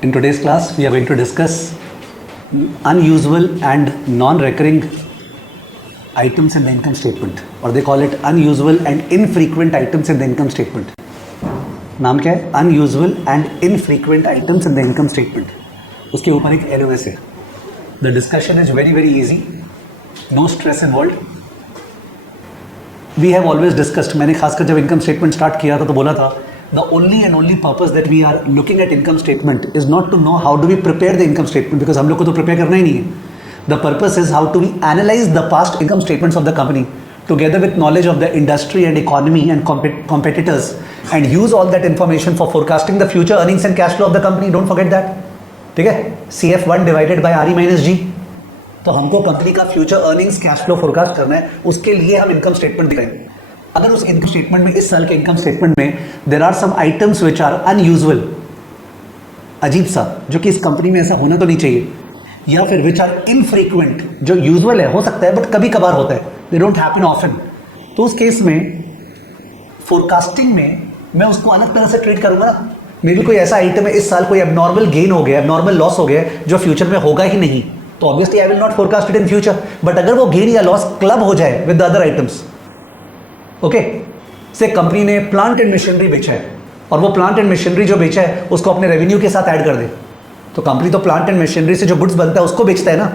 In today's class, we are going to discuss unusual and non-recurring items in the income statement, or they call it unusual and infrequent items in the income statement. नाम क्या है? Unusual and infrequent items in the income statement. उसके ऊपर एक LOS है. The discussion is very very easy. No stress involved. We have always discussed. मैंने खासकर जब income statement start किया था तो बोला था the only and only purpose that we are looking at income statement is not to know how do we prepare the income statement, because हम लोग को तो prepare करना ही नहीं है. The purpose is how do we analyze the past income statements of the company together with knowledge of the industry and economy and competitors, and use all that information for forecasting the future earnings and cash flow of the company. Don't forget that. ठीक है? CF1 divided by RE minus G. तो हमको company का future earnings cash flow forecast करना है, उसके लिए हम इनकम स्टेटमेंट दिखाएंगे. अगर उस इनकम स्टेटमेंट में, इस साल के इनकम स्टेटमेंट में there are some items which are unusual, अजीब सा, जो कि इस कंपनी में ऐसा होना तो नहीं चाहिए, या फिर व्हिच आर इनफ्रीक्वेंट, जो यूजुअल है, हो सकता है बट कभी कभार होता है, दे डोंट हैपन ऑफन, तो उस केस में फोरकास्टिंग में मैं उसको अलग तरह से ट्रीट करूंगा. मे भी कोई ऐसा आइटम है, इस साल कोई एबनॉर्मल गेन हो गया, एबनॉर्मल लॉस हो गया जो फ्यूचर में होगा ही नहीं, तो obviously I will not forecast it in future. But अगर वो गेन या लॉस क्लब हो जाए with the other items, okay, से कंपनी ने प्लांट एंड मशीनरी बेचा है और वो प्लांट एंड मशीनरी जो बेचा है उसको अपने रेवेन्यू के साथ ऐड कर दे, तो कंपनी तो प्लांट एंड मशीनरी से जो गुड्स बनता है उसको बेचता है ना.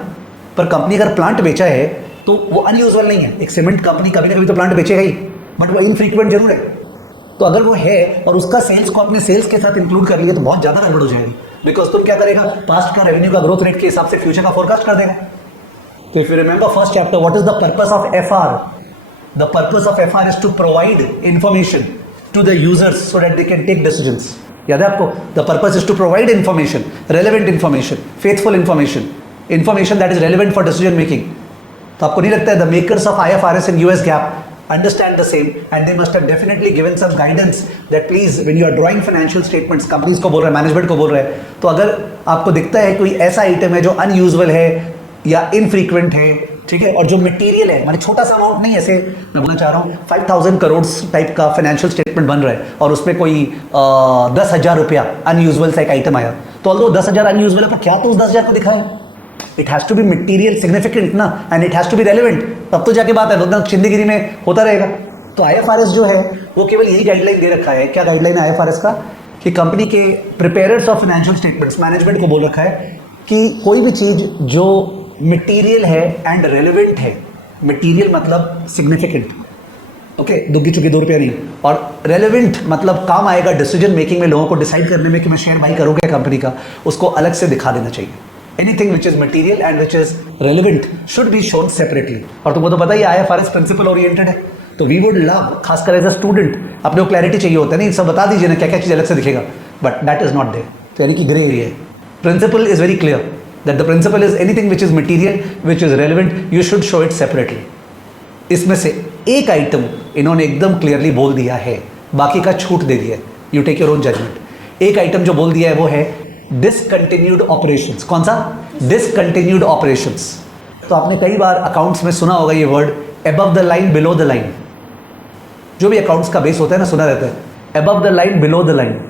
पर कंपनी अगर प्लांट बेचा है तो वो अनयूजुअल नहीं है. एक सीमेंट कंपनी कभी ना कभी तो प्लांट बेचेगा ही, बट वो इनफ्रीक्वेंट जरूर है. तो अगर वो है और उसका सेल्स को अपने सेल्स के साथ इंक्लूड कर लिया तो बहुत ज्यादा गड़बड़ हो जाएगी, बिकॉज तुम क्या करेगा, पास्ट का रेवेन्यू का ग्रोथ रेट के हिसाब से फ्यूचर का फोरकास्ट कर देगा. तो if you remember first chapter, what is the purpose of FR? The purpose of FR is to provide information to the users so that they can take decisions. याद है आपको? The purpose is to provide information, relevant information, faithful information, information that is relevant for decision making. तो आपको नहीं लगता है the makers of IFRS and US GAAP understand the same, and they must have definitely given some guidance that please when you are drawing financial statements, companies को बोल रहे हैं, management को बोल रहे हैं, तो अगर आपको दिखता है कोई ऐसा आइटम है जो अनयूजुअल है या इनफ्रीक्वेंट है, ठीक है, और जो मटेरियल है, मतलब छोटा सा अमाउंट नहीं, ऐसे मैं बोलना चाह रहा हूँ 5000 करोड़ टाइप का फाइनेंशियल स्टेटमेंट बन रहा है और उसमें कोई 10,000 रुपया अनयूजुअल सा एक आइटम आया, तो ऑल्दो 10,000 अनयूजुअल है, पर क्या तो उस 10,000 को दिखाए? It has to be material significant ना, and it has to be relevant, तब तो जाके बात है, तो चिंदीगिरी में होता रहेगा. तो IFRS जो है वो केवल यही गाइडलाइन दे रखा है. क्या गाइडलाइन है IFRS का? कि कंपनी के प्रिपेयरर्स ऑफ फाइनेंशियल स्टेटमेंट्स, मैनेजमेंट को बोल रखा है कि कोई भी चीज जो मटेरियल है एंड रेलेवेंट है, मटेरियल मतलब सिग्निफिकेंट, ओके, दुग्गी चुकी 2 रुपया नहीं, और रेलेवेंट मतलब काम आएगा डिसीजन मेकिंग में, लोगों को डिसाइड करने में कि मैं शेयर बाई करूँगा कंपनी का, उसको अलग से दिखा देना चाहिए. Anything which is material and which is relevant should be shown separately. और तुमको तो पता ही IFRS प्रिंसिपल ओरिएंटेड है, तो वी वुड लव, खासकर एज अ स्टूडेंट, अपने को क्लैरिटी चाहिए होता है, नहीं सब बता दीजिए ना क्या क्या चीज़ अलग से दिखेगा, but that is not there. तो यानी कि ग्रे एरिया है. Principle is very clear that the principle is anything which is material, which is relevant, you should show it separately. इसमें से एक आइटम इन्होंने एकदम क्लियरली बोल दिया है, बाकी का छूट दे दिया है. You take your own judgment. एक आइटम जो बोल दिया है वो है discontinued operations. कौन सा? Discontinued operations. तो आपने कई बार अकाउंट्स में सुना होगा ये word, above the line, below the line. जो भी अकाउंट्स का बेस होता है ना, सुना रहता है above the line, below the line.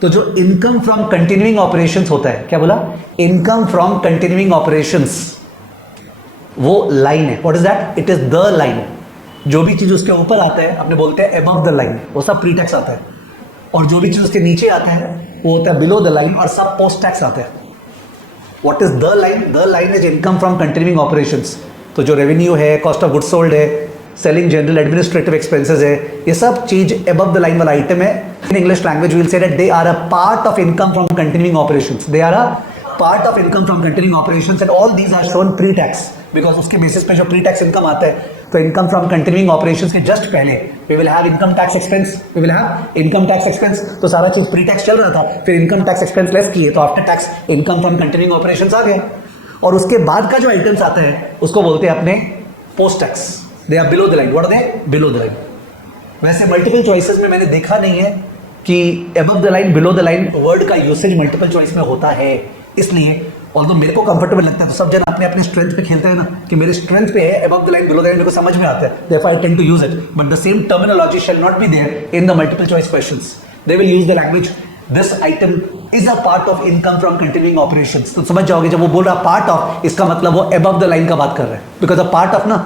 तो जो इनकम फ्रॉम कंटिन्यूइंग ऑपरेशंस होता है, क्या बोला? इनकम फ्रॉम कंटिन्यूइंग ऑपरेशंस, वो लाइन है. What is that? It is the line. जो भी चीज उसके ऊपर आता है अपने बोलते हैं अबव द लाइन, वो सब प्री टैक्स आता है, और जो भी चीज उसके नीचे आता है वो होता है बिलो द लाइन, और सब पोस्ट टैक्स आता है. What is the line? The line is income from continuing operations. तो जो रेवेन्यू है, कॉस्ट ऑफ गुड्स सोल्ड है, सेलिंग जनरल एडमिनिस्ट्रेटिव एक्सपेंसेस है, ये सब चीज अबव द लाइन वाला आइटम है. In English language we will say that they are a part of income from continuing operations. They are a part of income from continuing operations and all these are shown pre tax, because उसके basis पे जो pre tax income आता है, तो income from continuing operations के just पहले we will have income tax expense, we will have income tax expense. तो सारा चीज प्री टैक्स चल रहा था, फिर इनकम टैक्स एक्सपेंस लेस किए, तो after tax income from continuing operations आ गया. और उसके बाद का जो आइटम्स आता है उसको बोलते हैं अपने post tax. They are below the line. What are they? Below the line. वैसे मल्टीपल चॉइसेस में मैंने देखा नहीं है कि above the line, below the line word का यूसेज मल्टीपल चॉइस में होता है, इसलिए ऑल्दो मेरे को कंफर्टेबल लगता है. तो सब जन अपने अपने स्ट्रेंथ पे खेलते हैं ना, कि मेरे स्ट्रेंथ पे है above the line, below the line, मेरे को समझ में आता है, therefore I tend to use it, but the same terminology shall not be there in the multiple choice questions. They will use the language this item is a part of income from continuing operations. तो समझ जाओगे जब वो बोल रहा part of, इसका मतलब वो अबव द लाइन का बात कर रहे हैं, बिकॉज अ पार्ट ऑफ ना,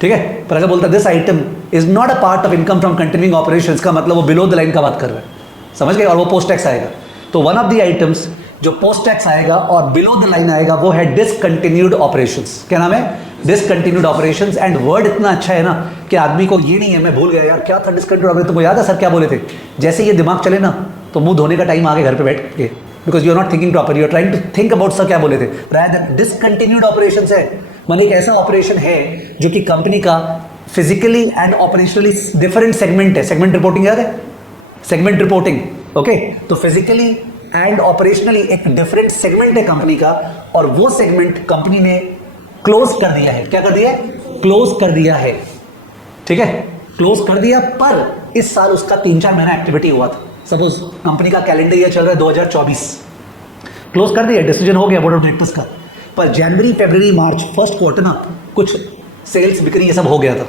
ठीक है। पर अगर बोलता this item is not a part of income from continuing operations, का मतलब वो बिलो द लाइन का बात कर रहे हैं, समझ गए। और वो पोस्ट टैक्स आएगा। तो वन ऑफ द आइटम्स जो पोस्ट टैक्स आएगा और बिलो द लाइन आएगा वो है डिसकंटिन्यूड ऑपरेशंस। क्या नाम है? Discontinued operations. एंड वर्ड इतना अच्छा है ना कि आदमी को ये नहीं है, मैं भूल गया यार क्या था डिसकंटिन्यूड ऑपरेशन, तुमको याद है सर क्या बोले थे? जैसे ये दिमाग चले ना तो मुंह धोने का टाइम आगे घर पे बैठ के, because you are not thinking proper, you are trying to think about sir क्या बोले थे। रादर डिसकंटिन्यूड ऑपरेशंस है, माने एक ऐसा ऑपरेशन है जो कि कंपनी का physically and operationally different segment है। सेगमेंट रिपोर्टिंग याद है? Segment reporting, okay. तो फिजिकली एंड ऑपरेशनली एक डिफरेंट सेगमेंट है कंपनी का, और वो सेगमेंट कंपनी ने क्लोज कर दिया है। क्या कर दिया है? क्लोज कर दिया है, ठीक है, क्लोज कर दिया। पर इस साल उसका 3-4 महीना एक्टिविटी हुआ था। सपोज कंपनी का कैलेंडर ईयर चल रहा है 2024, क्लोज कर दिया, डिसीजन हो गया बोर्ड ऑफ डायरेक्टर्स का। पर जनवरी फरवरी मार्च फर्स्ट क्वार्टर ना कुछ सेल्स बिक्री ये सब हो गया था,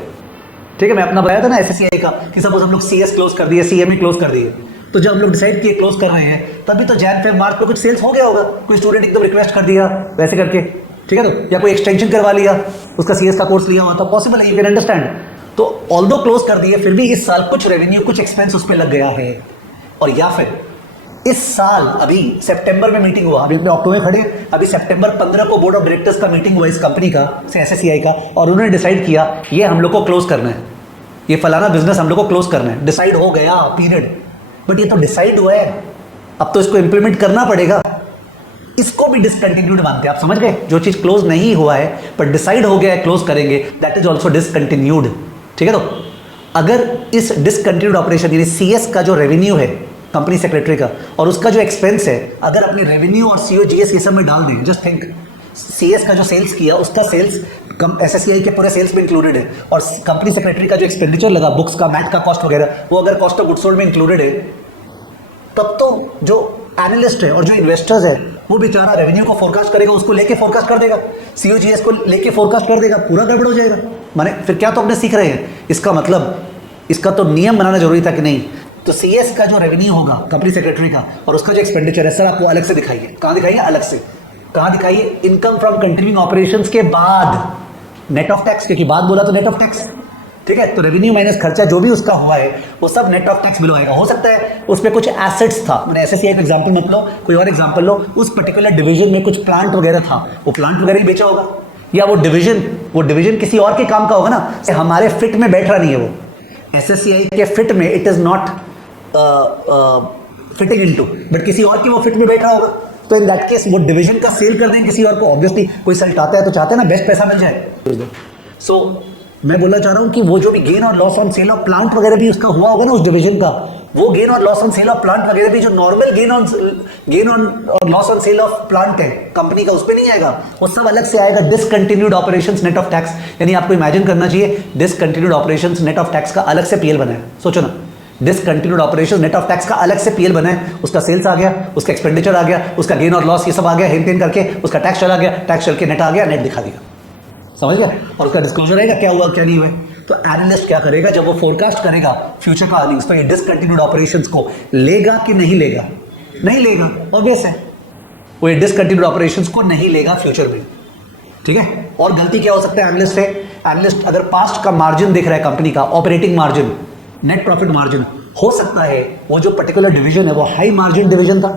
ठीक है। मैं अपना बताया था ना एफएससीआई का कि सपोज हम लोग सीएस क्लोज कर दिए, सीएमए क्लोज कर दिए। तो जब हम लोग डिसाइड किए क्लोज कर रहे हैं तभी तो जैन फेब मार्च में कुछ सेल्स हो गया होगा, कोई स्टूडेंट एकदम रिक्वेस्ट कर दिया वैसे करके, ठीक है। तो या कोई एक्सटेंशन करवा लिया, उसका सीएस का कोर्स लिया हुआ था, पॉसिबल है, यू कैन अंडरस्टैंड। तो ऑल्दो क्लोज कर दिए फिर भी इस साल कुछ रेवेन्यू कुछ एक्सपेंस उस पर लग गया है। और या फिर इस साल अभी सितंबर में मीटिंग हुआ, अभी अपने अक्टूबर में खड़े, अभी सितंबर 15 को बोर्ड ऑफ डायरेक्टर्स का मीटिंग हुआ इस कंपनी का, एसएससीआई का, और उन्होंने डिसाइड किया ये हम लोग को क्लोज करना है, ये फलाना बिजनेस हम लोग को क्लोज करना है। डिसाइड हो गया पीरियड, बट ये तो डिसाइड हुआ है, अब तो इसको इंप्लीमेंट करना पड़ेगा। इसको भी डिसकंटिन्यूड मानते हैं, आप समझ गए? जो चीज क्लोज नहीं हुआ है पर डिसाइड हो गया है क्लोज करेंगे, दैट इज ऑल्सो डिसकंटिन्यूड, ठीक है। तो अगर इस डिसकंटिन्यूड ऑपरेशन यानी सीएस का जो रेवेन्यू है कंपनी सेक्रेटरी का और उसका जो एक्सपेंस है, अगर अपने रेवेन्यू और सीओजीएस ये सब में डाल दें, जस्ट थिंक सीएस का जो सेल्स किया उसका सेल्स एसएससीआई के पूरे सेल्स में इंक्लूडेड है, और कंपनी सेक्रेटरी का जो एक्सपेंडिचर लगा बुक्स का, मैट का कॉस्ट वगैरह, वो अगर कॉस्ट ऑफ गुड्स सोल्ड में इंक्लूडेड है, तब तो जो एनालिस्ट है और जो इन्वेस्टर्स है वो बेचारा रेवेन्यू को फोरकास्ट करेगा, उसको लेके फोरकास्ट कर देगा, सीओजीएस को लेके फोरकास्ट कर देगा, पूरा गड़बड़ हो जाएगा। माने फिर क्या तो अपने सीख रहे हैं, इसका मतलब इसका तो नियम बनाना जरूरी था कि नहीं। तो सीएस का जो रेवेन्यू होगा कंपनी सेक्रेटरी का और उसका जो एक्सपेंडिचर है, सर आपको अलग से दिखाइए। कहाँ दिखाइए? अलग से। कहाँ दिखाइए? इनकम फ्रॉम कंटिन्यूइंग ऑपरेशंस के बाद नेट ऑफ टैक्स, क्योंकि बाद बोला तो नेट ऑफ टैक्स, ठीक है। तो रेवेन्यू माइनस खर्चा जो भी उसका हुआ है वो सब नेट ऑफ टैक्स बिलो आएगा। हो सकता है उस पर कुछ एसेट्स था, मैंने एसएससीआई का एग्जांपल मत लो, कोई और एग्जांपल लो, उस पर्टिकुलर डिवीजन में कुछ प्लांट वगैरह था, वो प्लांट वगैरह ही बेचा होगा, या वो डिवीजन किसी और के काम का होगा ना, हमारे फिट में बैठ रहा नहीं है वो, एसएससीआई के फिट में it is not fitting into, but किसी और की वो फिट में बैठ रहा होगा। तो इन दैट केस वो डिवीजन का सेल कर दें किसी और को, ऑब्वियसली कोई सेल चाहता है तो चाहते हैं ना बेस्ट पैसा मिल जाए। सो मैं बोलना चाह रहा हूं कि वो जो भी गेन और loss on sale of plant वगैरह भी उसका हुआ होगा ना उस डिवीजन का, वो गेन और loss on sale of plant वगैरह भी जो नॉर्मल गेन ऑन और loss on sale of plant है कंपनी का, उस पर नहीं आएगा, वो सब अलग से आएगा। Discontinued operations net of tax, यानी आपको इमेजिन करना चाहिए discontinued operations net of tax का अलग से पीएल बना है। सोचो ना, discontinued operation net of tax का अलग से पीएल बना है, उसका सेल्स आ गया, उसका एक्सपेंडिचर आ गया, उसका गेन और लॉस ये सब आ गया, हेन तेन करके उसका टैक्स चला गया, टैक्स चल के नेट आ गया, नेट दिखा दिया, समझ गया। और उसका डिस्क्लोजर रहेगा क्या हुआ क्या नहीं हुआ। तो एनालिस्ट क्या करेगा जब वो फोरकास्ट करेगा फ्यूचर का अर्निंग्स, तो ये डिसकंटिन्यूड ऑपरेशंस को लेगा कि नहीं लेगा? नहीं लेगा, ऑब्वियस है, वो ये डिसकंटिन्यूड ऑपरेशंस को नहीं लेगा फ्यूचर में, ठीक है। और गलती क्या हो सकता है एनालिस्ट से? एनालिस्ट अगर पास्ट का मार्जिन देख रहा है कंपनी का, operating margin, net profit margin, हो सकता है वो जो पर्टिकुलर डिवीजन है वो हाई मार्जिन डिवीजन था।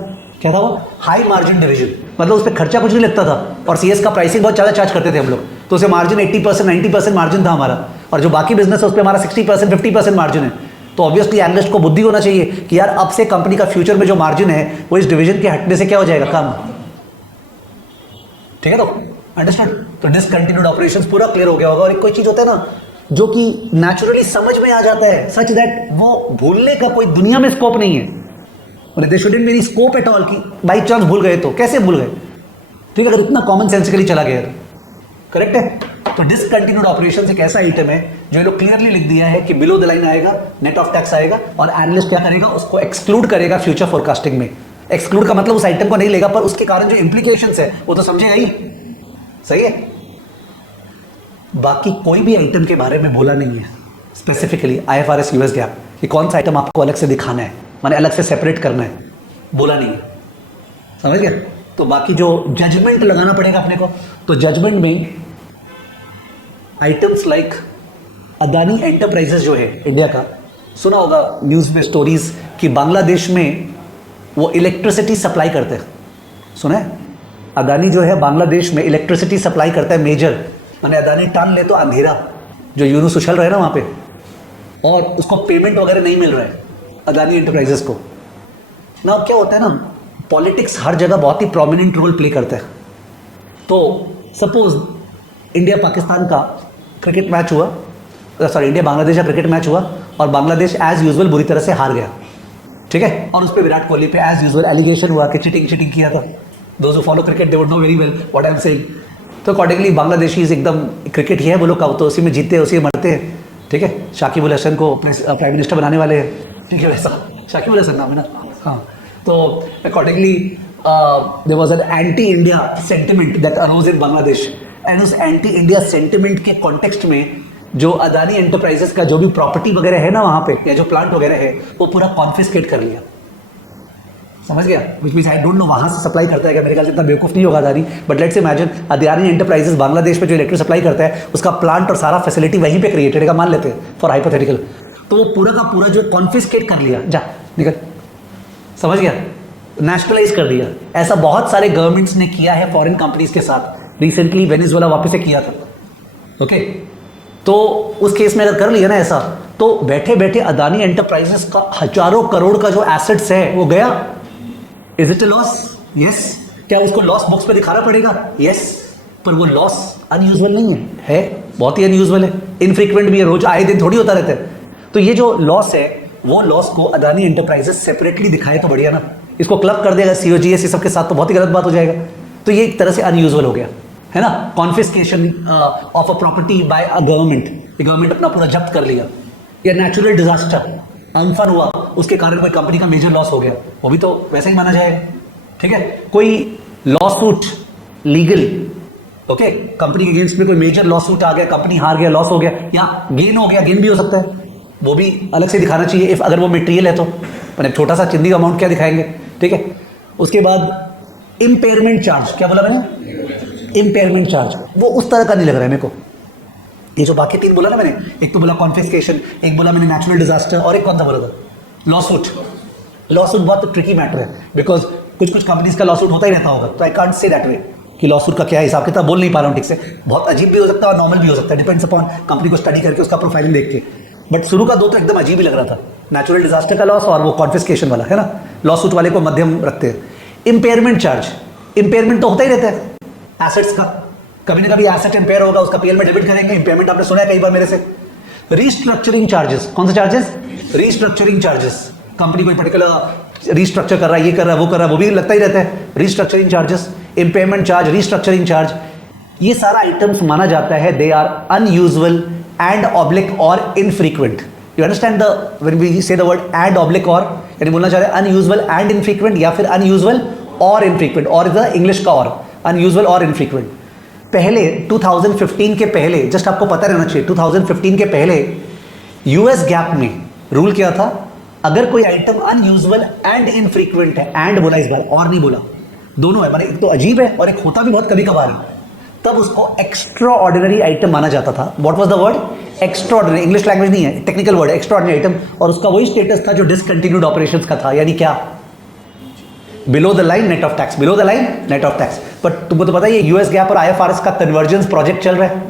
क्या था वो? हाई मार्जिन डिवीजन, मतलब उस पर खर्चा कुछ नहीं लगता था और सीएस का प्राइसिंग बहुत ज़्यादा चार्ज करते थे हम लोग, तो उसे मार्जिन 80% 90% मार्जिन था हमारा, और जो बाकी बिजनेस है उस पर हमारा 60% 50% मार्जिन है। तो ऑब्वियसली एनालिस्ट को बुद्धि होना चाहिए कि यार अब से कंपनी का फ्यूचर में जो मार्जिन है वो इस डिवीजन के हटने से क्या हो जाएगा, कम, ठीक है। तो अंडरस्टैंड, तो डिसकंटिन्यूड ऑपरेशंस पूरा क्लियर हो गया होगा। और एक कोई चीज होता है ना जो कि नेचुरली समझ में आ जाता है, सच दैट वो भूलने का कोई दुनिया में स्कोप नहीं है, दे shouldn't be scope at all, की बाई चांस भूल गए तो कैसे भूल गए, ठीक है, अगर इतना कॉमन सेंसिकली चला गया तो, करेक्ट है। तो डिसकंटिन्यूड ऑपरेशन एक ऐसा आइटम है जो ये लोग क्लियरली लिख दिया है कि बिलो द लाइन आएगा, नेट ऑफ टैक्स आएगा, और एनालिस्ट क्या करेगा, उसको एक्सक्लूड करेगा फ्यूचर फोरकास्टिंग में। एक्सक्लूड का मतलब उस आइटम को नहीं लेगा, पर उसके कारण जो इंप्लीकेशंस है वो तो समझेगा ही, सही है। बाकी कोई भी आइटम के बारे में बोला नहीं है स्पेसिफिकली आईएफआरएस यूएस गैप कि कौन सा आइटम आपको अलग से दिखाना है, माने अलग से सेपरेट करना है, बोला नहीं है, समझ गया। तो बाकी जो जजमेंट लगाना पड़ेगा अपने को, तो जजमेंट में आइटम्स लाइक अदानी एंटरप्राइजेस जो है इंडिया का, सुना होगा न्यूज़ में स्टोरीज कि बांग्लादेश में वो इलेक्ट्रिसिटी सप्लाई करते हैं, सुना है? अदानी जो है बांग्लादेश में इलेक्ट्रिसिटी सप्लाई करता है मेजर, मैंने अदानी टान ले तो अंधेरा जो यूनुस उछल रहे हैं ना वहाँ पे, और उसको पेमेंट वगैरह नहीं मिल रहा है अदानी एंटरप्राइजेस को ना। क्या होता है ना, पॉलिटिक्स हर जगह बहुत ही प्रोमिनेंट रोल प्ले करता है। तो सपोज इंडिया पाकिस्तान का क्रिकेट मैच हुआ, सॉरी इंडिया बांग्लादेश का क्रिकेट मैच हुआ और बांग्लादेश एज यूजुअल बुरी तरह से हार गया, ठीक है, और उस पर विराट कोहली पे एज यूजुअल एलिगेशन हुआ कि चीटिंग किया था। Those who follow cricket they would know very well what I am saying. तो अकॉर्डिंगली बांग्लादेशीज एकदम क्रिकेट ही है वो लोग का, तो उसी में जीतते हैं उसी में मरते हैं, ठीक है। शाकिब अल हसन को प्राइम मिनिस्टर बनाने वाले हैं, ठीक है, वैसा शाकिब अल हसन नाम है ना, हाँ। तो accordingly there was an anti India sentiment that arose in Bangladesh, and उस एंटी इंडिया सेंटिमेंट के कॉन्टेक्स्ट में जो अदानी एंटरप्राइजेस का जो भी प्रॉपर्टी वगैरह है ना वहाँ पे, या जो प्लांट वगैरह है, वो पूरा कॉन्फिस्केट कर लिया, समझ गया। Which means I don't know वहाँ से सप्लाई करता है क्या, मेरे ख्याल से इतना बेवकूफ़ नहीं होगा Adani, but let's imagine Adani enterprises Bangladesh में जो इलेक्ट्रिक सप्लाई करता है उसका प्लांट और सारा फैसिलिटी वहीं पे क्रिएटेड है, मान लेते हैं फॉर हाइपोथेटिकल, तो वो पूरा का पूरा जो कॉन्फिस्केट कर लिया, जा निकल, समझ गया, नेशनलाइज कर दिया। ऐसा बहुत सारे गवर्नमेंट्स ने किया है फॉरेन कंपनीज के साथ, रिसेंटली वेनेजुएला वापस से किया था, ओके। तो उस केस में अगर कर लिया ना ऐसा, तो बैठे बैठे अदानी एंटरप्राइजेस का हजारों करोड़ का जो एसेट्स है वो गया। Is it a loss? Yes. क्या उसको लॉस बुक्स पे दिखाना पड़ेगा? यस। पर वो लॉस अनयूजुअल नहीं है बहुत ही अनयूजुअल है, इनफ्रीक्वेंट भी है, रोज आए दिन थोड़ी होता रहता है। तो ये जो लॉस है वो लॉस को अदानी एंटरप्राइजेस सेपरेटली दिखाए तो बढ़िया ना, इसको क्लब कर देगा सीओजीएस सब के साथ तो बहुत ही गलत बात हो जाएगा। तो ये एक तरह से अनयूजुअल हो गया है ना, confiscation of a property bye a government, government अपना पूरा जब्त कर लिया। या नेचुरल डिजास्टर, अम्फन हुआ, उसके कारण कोई कंपनी का मेजर लॉस हो गया, वो भी तो वैसे ही माना जाएगा, ठीक है। कोई law suit legal, okay, company के अगेंस्ट में कोई मेजर लॉ सूट आ गया, कंपनी हार गया, लॉस हो गया, या गेन हो गया, गेन भी हो सकता है, वो भी अलग से दिखाना चाहिए इफ अगर वो मटेरियल है तो, मैंने छोटा सा चिंदी का अमाउंट क्या दिखाएंगे, ठीक है। उसके बाद इम्पेयरमेंट चार्ज, क्या बोला मैंने, इम्पेयरमेंट चार्ज, वो उस तरह का नहीं लग रहा है मेरे को। ये जो बाकी तीन बोला ना मैंने, एक तो बोला कॉन्फिस्केशन, एक बोला मैंने नेचुरल डिजास्टर, और एक कौन सा बोला था, लॉसूट। लॉसूट बहुत ट्रिकी मैटर है, बिकॉज कुछ कुछ कंपनीज का लॉसूट होता ही रहता होगा, तो I can't say that way कि लॉसूट का क्या हिसाब किताब, बोल नहीं पा रहा हूँ ठीक से, बहुत अजीब भी हो सकता है और नॉर्मल भी हो सकता है, डिपेंड्स अपॉन कंपनी को स्टडी करके उसका प्रोफाइलिंग देख के। बट शुरू का दो तो एकदम अजीब ही लग रहा था, नेचुरल डिजास्टर का लॉस और वो कॉन्फिस्केशन वाला, है ना, लॉसूट वाले को मध्यम रखते हैं। इम्पेयरमेंट चार्ज, इम्पेयरमेंट तो होता ही रहता है एसेट्स का, कभी ना कभी एसेट इंपेयर होगा, उसका पीएल में डेबिट करेंगे, इम्पेयरमेंट आपने सुना है कई बार मेरे से। रीस्ट्रक्चरिंग चार्जेस, कौन से चार्जेस, रीस्ट्रक्चरिंग चार्जेस, कंपनी कोई पर्टिकुलर रीस्ट्रक्चर कर रहा है, ये कर रहा है, वो कर रहा है, वो भी लगता ही रहता है, restructuring charges, impairment charge, restructuring charge, ये सारा आइटम्स माना जाता है they are unusual and oblique or infrequent. You understand the when we say the word and oblique or, यानी बोलना चाह रहे हैं अनयूजुअल एंड इनफ्रीक्वेंट या फिर अनयूजुअल और इनफ्रीक्वेंट, और इज द इंग्लिश का और, अनयूजुअल और इनफ्रीक्वेंट। पहले 2015 के पहले, जस्ट आपको पता रहना चाहिए, 2015 के पहले यूएस गैप में रूल क्या था, अगर कोई आइटम अनयूजुअल एंड इनफ्रीक्वेंट है, एंड बोला इस बार, और नहीं बोला, दोनों है, माने एक तो अजीब है और एक होता भी बहुत कभी कभार है, तब उसको एक्स्ट्रा ऑर्डिनरी आइटम माना जाता था। What was the word, extra ordinary, English language नहीं है, टेक्निकल वर्ड है, एक्स्ट्रा ऑर्डिनरी आइटम, और उसका वही स्टेटस था जो डिसकंटिन्यूड ऑपरेशंस का था, यानी क्या, below the line net of tax, below the line net of tax. But तुमको तो पता है ये यूएस गैप और आईएफआरएस का कन्वर्जेंस प्रोजेक्ट चल रहा है,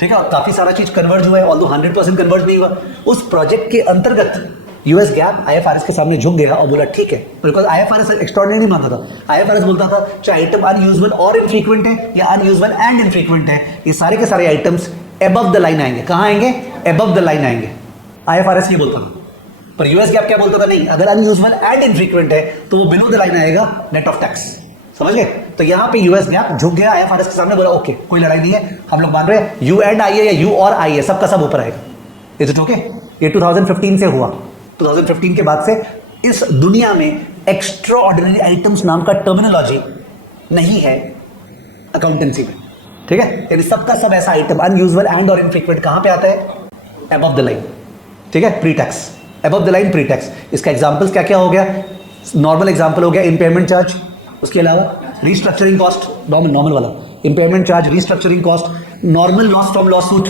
ठीक है, काफी सारा चीज कन्वर्ज हुआ है, ऑल्दो 100% कन्वर्ज नहीं हुआ। उस प्रोजेक्ट के अंतर्गत यूएस गैप आईएफआरएस के सामने झुक गया और बोला ठीक है, बिकॉज आईएफआरएस एक्स्ट्राऑर्डिनरी नहीं मानता था, आईएफआरएस बोलता था चाहे आइटम अनयूजुअल और इनफ्रीक्वेंट है या अनयूजुअल एंड इनफ्रीक्वेंट है, ये सारे के सारे आइटम्स अबव द लाइन आएंगे। कहां आएंगे, अबव द लाइन आएंगे, आईएफआरएस ये बोलता था। पर यूएस गैप क्या बोलता था, नहीं, अगर अनयूजुअल एंड इनफ्रीक्वेंट है तो वो बिलो द लाइन आएगा नेट ऑफ टैक्स, समझ गए। तो यहां पे यूएस गैप झुक गया, आईएफआरएस के सामने बोला ओके कोई लड़ाई नहीं है, हम लोग मान रहे हैं यू एंड आई है या यू और आई है, सबका सब ऊपर आएगा, इज इट ओके। ये 2015 से हुआ, 2015 के बाद से इस दुनिया में एक्स्ट्रा ऑर्डिनरी आइटम्स नाम का टर्मिनोलॉजी नहीं है अकाउंटेंसी में, ठीक है, यानी सबका सब ऐसा आइटम अनयूजुअल एंड और इनफ्रीक्वेंट कहां पे आता है, अबव द लाइन, ठीक है, pre tax, above the line pre tax. इसका एग्जांपल्स क्या क्या हो गया, नॉर्मल एग्जाम्पल हो गया इम्पेयरमेंट चार्ज, उसके अलावा रीस्ट्रक्चरिंग कॉस्ट, नॉर्मल वाला impairment charge, restructuring cost, normal loss from law suit,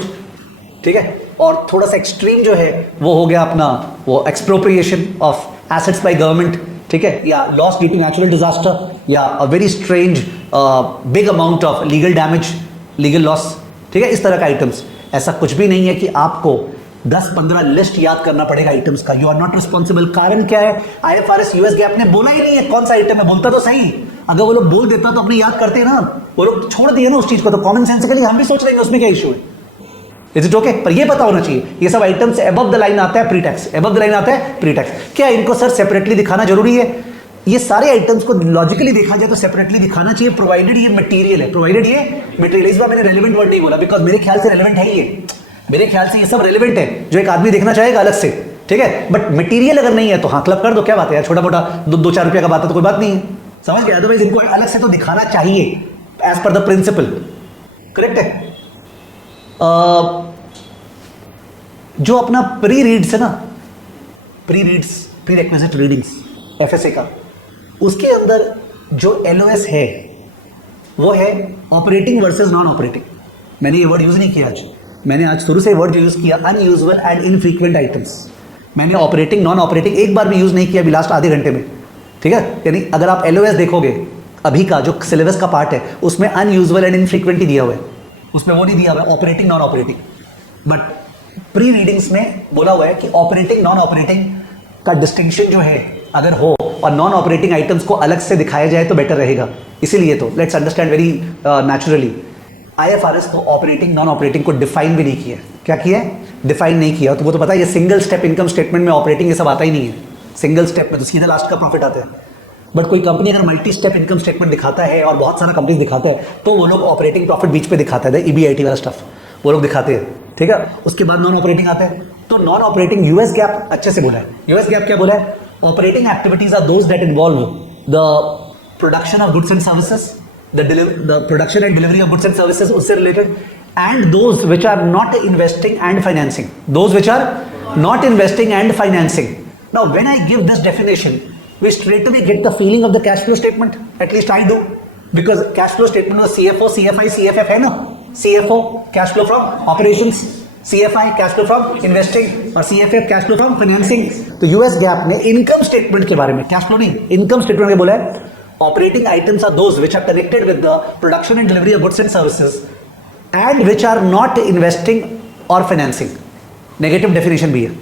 ठीक है। और थोड़ा सा एक्सट्रीम जो है वो हो गया अपना वो expropriation of assets by government, ठीक है, या loss due to natural disaster, या a very strange big amount of legal damage, legal loss, ठीक है, इस तरह का आइटम्स। ऐसा कुछ भी नहीं है कि आपको 10-15 लिस्ट याद करना पड़ेगा आइटम्स का, यू आर नॉट रिस्पॉन्सिबल। कारण क्या है, IFRS यूएस गैप ने बोला ही नहीं है कौन सा आइटम है, बोलता तो सही, अगर वो लोग बोल देता तो अपने याद करते ना, वो लोग छोड़ दिए ना उस चीज को, तो कॉमन सेंसिकली हम भी सोच लेंगे उसमें क्या इशू है, इज इट ओके। पर ये पता होना चाहिए ये सब आइटम्स एबव द लाइन आता है pre tax, above the line आता है प्री टैक्स। क्या इनको सर सेपरेटली दिखाना जरूरी है? ये सारे आइटम्स को लॉजिकली देखा जाए तो सेपरेटली दिखाना चाहिए, प्रोवाइडेड ये मटेरियल है, प्रोवाइडेड ये मटेरियल। इस बार मैंने रेलेवेंट वर्ड नहीं बोला बिकॉज मेरे ख्याल से रेलेवेंट है ये, मेरे ख्याल से ये सब रेलेवेंट है जो एक आदमी देखना चाहेगा अलग से, ठीक है। बट मटेरियल अगर नहीं है तो हाँ क्लब कर दो, क्या बात है यार, छोटा मोटा 2-4 रुपया का बात है तो कोई बात नहीं है, समझ गए। अदरवाइज इनको अलग से तो दिखाना चाहिए as per the principal, correct है। जो अपना प्री रीड्स है ना, pre reads, pre requisite readings FSA का, उसके अंदर जो LOS है वो है ऑपरेटिंग वर्सेस नॉन ऑपरेटिंग। मैंने ये वर्ड यूज नहीं किया आज, मैंने आज शुरू से वर्ड यूज किया अनयूजुअल एंड इनफ्रीक्वेंट आइटम्स। मैंने ऑपरेटिंग नॉन ऑपरेटिंग एक बार भी यूज नहीं किया अभी लास्ट आधे घंटे में, ठीक है। यानी अगर आप LOS देखोगे अभी का जो सिलेबस का पार्ट है उसमें अनयूजुअल एंड इनफ्रीक्वेंट ही दिया हुआ है, उसमें वो नहीं दिया हुआ है operating non operating. But pre readings में बोला हुआ है कि ऑपरेटिंग नॉन ऑपरेटिंग का डिस्टिंक्शन जो है अगर हो और नॉन ऑपरेटिंग आइटम्स को अलग से दिखाया जाए तो बेटर रहेगा। इसीलिए तो let's understand very naturally, IFRS तो ऑपरेटिंग नॉन ऑपरेटिंग को डिफाइन भी नहीं किया। क्या किया है? डिफाइन नहीं किया। तो वो तो पता है ये सिंगल स्टेप इनकम स्टेटमेंट में ऑपरेटिंग ये सब आता ही नहीं है, सिंगल स्टेप में तो सीधा लास्ट का प्रॉफिट आता है। बट कोई कंपनी अगर मल्टी स्टेप इनकम स्टेटमेंट दिखाता है और बहुत सारा कंपनी दिखाता है तो वो लोग ऑपरेटिंग प्रॉफिट बीच पे दिखाता है, EBIT वाला स्टफ वो लोग दिखाते हैं, ठीक है। उसके बाद नॉन ऑपरेटिंग आता है, तो नॉन ऑपरेटिंग यूएस गैप अच्छे से बोला है। यूएस गैप क्या बोला है? Operating activities are those that involve the production of goods and services, the production and delivery of goods and services उससे related, and those which are not investing and financing, those which are not investing and financing. Now when I give this definition we straight away get the feeling of the cash flow statement, at least I do, because cash flow statement was CFO, CFI, CFF है ना, CFO cash flow from operations, CFI cash flow from investing और CFF cash flow from financing। तो US GAAP ने income statement के बारे में, cash flow नहीं, income statement में बोला है operating items are those which are connected with the production and delivery of goods and services and which are not investing or financing। negative definition भी है,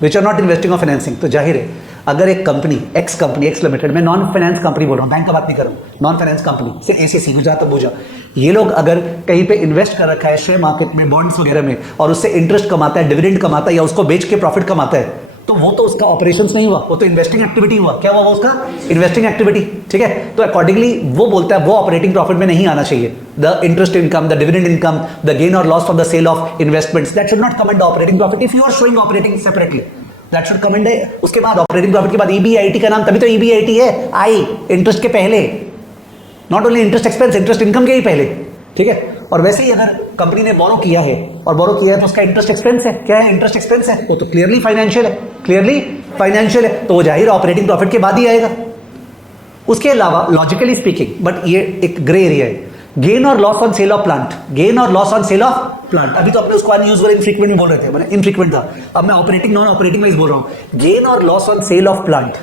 which are not investing or financing। तो जाहिर है अगर एक company x limited, मैं non finance company बोल रहा हूँ, बैंक का बात नहीं कर रहा हूँ, नॉन फाइनेंस कंपनी सिर्फ ACC गुजरात अंबुजा, ये लोग अगर कहीं पे इन्वेस्ट कर रखा है शेयर मार्केट में, बॉन्ड्स वगैरह में, और उससे इंटरेस्ट कमाता है, डिविडेंड कमाता है या उसको बेच के प्रॉफिट कमाता है, तो वो तो उसका ऑपरेशंस नहीं हुआ, वो तो इन्वेस्टिंग एक्टिविटी हुआ। क्या हुआ वो उसका? इन्वेस्टिंग एक्टिविटी, ठीक है। तो अकॉर्डिंगली वो बोलता है वो ऑपरेटिंग प्रॉफिट में नहीं आना चाहिए। The interest income, the dividend income, the gain और loss from the sale of investments, that should not come under operating profit if you are showing operating separately, that should come under. उसके बाद operating profit के बाद EBIT का नाम, तभी तो EBIT है, आई इंटरेस्ट के पहले, not only interest expense, interest income के ही पहले, ठीक है। और वैसे ही अगर कंपनी ने बोरो किया है और बोरो किया है तो उसका इंटरेस्ट एक्सपेंस है, क्या है? इंटरेस्ट एक्सपेंस है, वो तो क्लियरली फाइनेंशियल है, क्लियरली फाइनेंशियल है, तो वो जाहिर ऑपरेटिंग प्रॉफिट के बाद ही आएगा। उसके अलावा लॉजिकली स्पीकिंग, बट ये एक ग्रे एरिया है, गेन और loss on sale of plant, gain और loss on sale of plant, अभी तो अपने उसको अनयूजुअल इनफ्रीक्वेंट में बोल रहे थे, मैंने इनफ्रीक्वेंट था, अब मैं ऑपरेटिंग नॉन ऑपरेटिंग में बोल रहा हूँ। गेन और loss on sale of plant,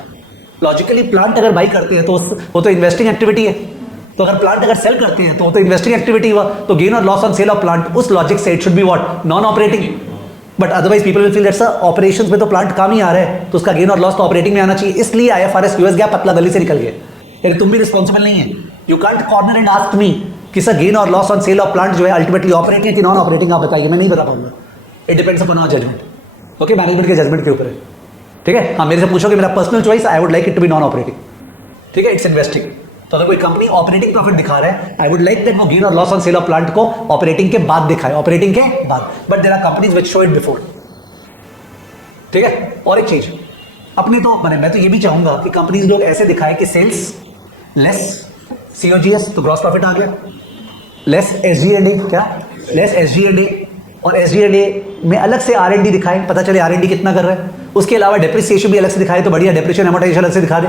logically plant अगर बाई करते हैं तो वो तो इन्वेस्टिंग एक्टिविटी है, तो अगर प्लांट अगर सेल करते हैं तो वो तो इन्वेस्टिंग एक्टिविटी हुआ, तो गेन और loss on sale of plant उस लॉजिक से it should be what? Non operating. But otherwise people will feel that's operations में तो प्लांट काम ही आ रहा है, तो उसका गेन और लॉस तो ऑपरेटिंग में आना चाहिए, इसलिए IFRS यूएस गैप पतला गली से निकल गया। यानी तुम भी रिस्पॉन्सिबल नहीं है, you can't corner and ask me कि सर गेन और loss on sale of plant जो है अल्टीमेटली ऑपरेटिंग है कि नॉन ऑपरेटिंग, आप बताइए, मैं नहीं बता पाऊंगा। It depends upon our judgement, okay, management के जजमेंट के ऊपर है, ठीक है। हाँ, मेरे से पूछोगे मेरा personal choice, I would like it to be non operating, ठीक है, इट्स इन्वेस्टिंग। तो अगर कोई कंपनी ऑपरेटिंग प्रॉफिट दिखा रहा है, आई वुड लाइक दैट वो गेन और loss on sale of plant को ऑपरेटिंग के बाद दिखाए, ऑपरेटिंग के बाद। But there are companies which show it before, ठीक है। और एक चीज अपने तो मैं तो ये भी चाहूंगा कि कंपनीज लोग ऐसे दिखाए कि सेल्स लेस COGS, तो ग्रॉस प्रॉफिट आ गया, लेस SG&A, क्या लेस SG&A, और SG&A में अलग से R&D दिखाए, पता चले R&D कितना कर रहा है। उसके अलावा डेप्रिसिएशन भी अलग से दिखाए तो बढ़िया, डेप्रिसिएशन एमोर्टाइजेशन अलग से दिखा दे,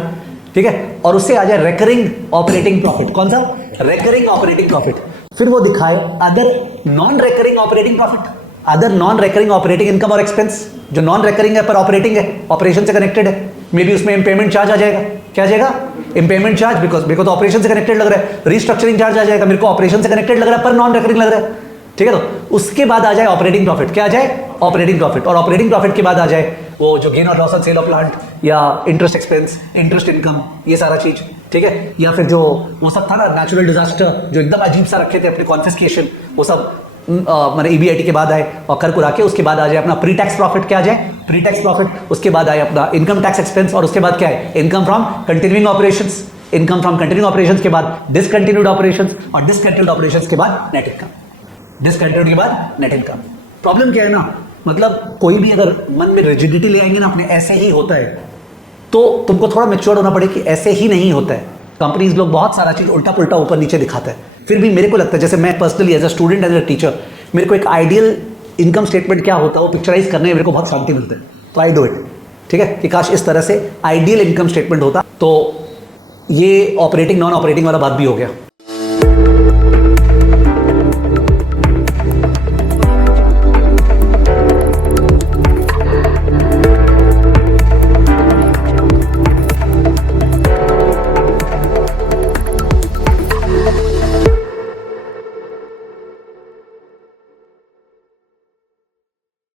ठीक है, और उससे आ जाए रेकरिंग ऑपरेटिंग प्रॉफिट। कौन सा? Recurring operating profit. फिर वो दिखाए other non recurring operating profit, other non recurring operating income और एक्सपेंस, जो नॉन रेकरिंग है पर ऑपरेटिंग है, ऑपरेशन से कनेक्टेड है। मे बी उसमें इम्पेमेंट चार्ज आ जाएगा। क्या आ जाएगा? इम्पेमेंट चार्ज, बिकॉज मेरे को तो ऑपरेशन से कनेक्टेड लग रहा है। रिस्ट्रक्चरिंग चार्ज आ जाएगा, मेरे को ऑपरेशन से कनेक्टेड लग रहा है पर नॉन रेकरिंग लग रहा है। ठीक है, तो उसके बाद आ जाए ऑपरेटिंग प्रॉफिट। क्या आ जाए? Operating profit. और ऑपरेटिंग प्रॉफिट के बाद आ जाए वो जो गेन और loss on sale of plant, या इंटरेस्ट एक्सपेंस, इंटरेस्ट इनकम, ये सारा चीज। ठीक है, या फिर जो वो सब था ना नेचुरल डिजास्टर जो एकदम अजीब सा रखे थे अपने कॉन्फिस्केशन, वो सब मैंने ईबीआईटी के बाद आए और कर कुरा के उसके बाद आ जाए अपना प्री टैक्स प्रॉफिट। क्या आ जाए? Pre tax profit. उसके बाद आए अपना इनकम टैक्स एक्सपेंस, और उसके बाद क्या है? Income from continuing operations. Income from continuing operations के बाद डिसकंटिन्यूड ऑपरेशंस, और डिसकंटिन्यूड ऑपरेशंस के बाद नेट इनकम। डिसकंटिन्यूड के बाद नेट इनकम। प्रॉब्लम क्या है ना, मतलब कोई भी अगर मन में रिजिडिटी ले आएंगे ना अपने ऐसे ही होता है, तो तुमको थोड़ा मैच्योर होना पड़ेगा कि ऐसे ही नहीं होता है। कंपनीज लोग बहुत सारा चीज उल्टा पुल्टा ऊपर नीचे दिखाता है। फिर भी मेरे को लगता है, जैसे मैं personally as a student as a teacher, मेरे को एक आइडियल इनकम स्टेटमेंट क्या होता है वो पिक्चराइज करने में मेरे को बहुत शांति मिलती है, तो आई डू इट। ठीक है, कि काश इस तरह से आइडियल इनकम स्टेटमेंट होता। तो ये ऑपरेटिंग नॉन ऑपरेटिंग वाला बात भी हो गया।